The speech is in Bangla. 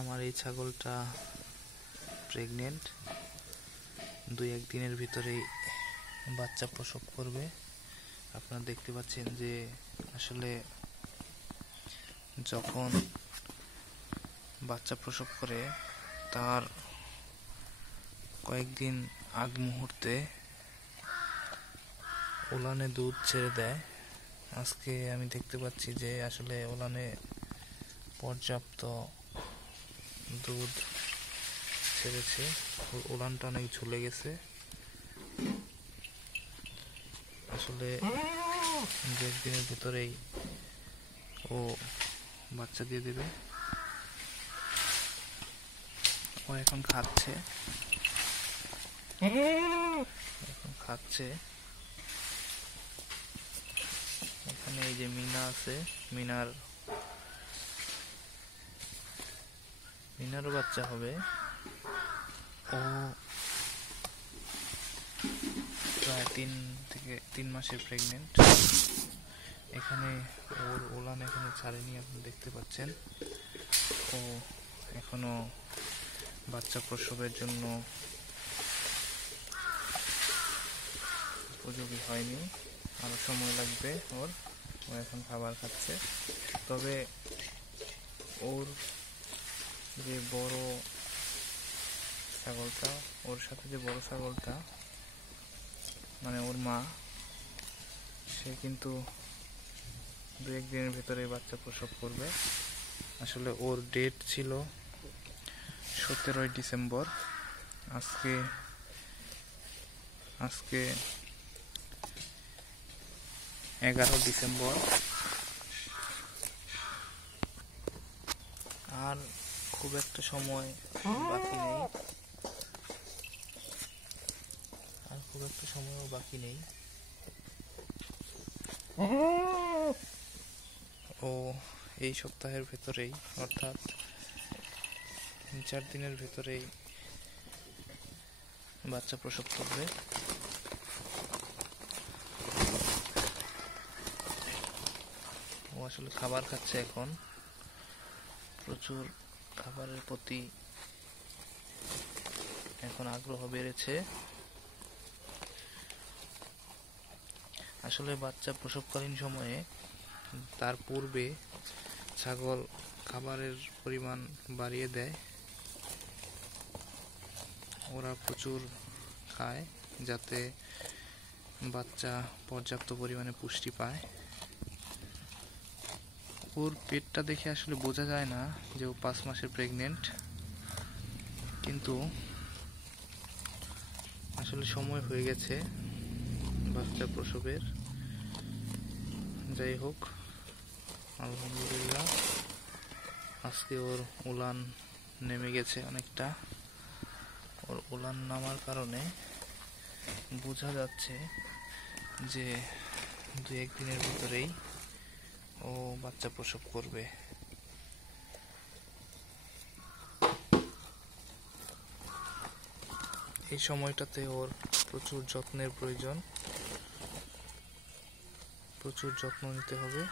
আমার এই ছাগলটা প্রেগনেন্ট, 2-1 দিনের ভিতরেই বাচ্চা প্রসব করবে। আপনারা দেখতে পাচ্ছেন যে আসলে যখন বাচ্চা প্রসব করে তার কয়েকদিন আগ মুহূর্তে উলানে দুধ ছেড়ে দেয়। আজকে আমি দেখতে পাচ্ছি যে আসলে উলানে পর্যাপ্ত দুধ ছেড়েছে, উলানটা অনেক ঝুলে গেছে। আসলে 2-1 দিনের ভিতরেই ও বাচ্চা দিয়ে দেবে। ও এখন খাচ্ছে এখানে এই যে মিনা আছে, মিনারও বাচ্চা হবে। ও প্রায় 3 মাসের প্রেগনেন্ট। এখানে ওর উলান এখানে ছাড়েনি, আপনি দেখতে পাচ্ছেন। ও এখনো বাচ্চা প্রসবের জন্য উপযোগী হয়নি, আরো সময় লাগবে ওর। ও এখন খাবার খাচ্ছে। তবে ওর যে বড় ছাগলটা, ওর সাথে যে বড় ছাগলটা মানে ওর মা, সে কিন্তু 2-1 দিনের ভিতরে বাচ্চা প্রসব করবে। আসলে ওর ডেট ছিল 17 ডিসেম্বর। আজকে 11 ডিসেম্বর। আর খুব একটা সময় বাকি নেই। ও এই সপ্তাহের ভেতরেই, অর্থাৎ 3-4 দিনের ভেতরেই বাচ্চা প্রসব করবে। ও আসলে খাবার খাচ্ছে এখন, প্রচুর খাবারের প্রতি এখন আগ্রহ বেড়েছে। আসলে বাচ্চা প্রসবকালীন সময়ে তার পূর্বে ছাগল খাবারের পরিমাণ বাড়িয়ে দেয়। ওরা প্রচুর খায় যাতে বাচ্চা পর্যাপ্ত পরিমাণে পুষ্টি পায়। ওর পেটটা দেখে আসলে বোঝা যায় না যে ও 5 মাসের প্রেগনেন্ট, কিন্তু আসলে সময় হয়ে গেছে বাচ্চা প্রসবের। যাই হোক, আলহামদুলিল্লাহ আজকে ওর উলান নেমে গেছে অনেকটা। ওর উলান নামার কারণে বোঝা যাচ্ছে যে 2-1 দিনের ভিতরেই ও বাচ্চা প্রসব করবে। এই সময়টাতে ওর প্রচুর যত্নের প্রয়োজন, প্রচুর যত্ন নিতে হবে।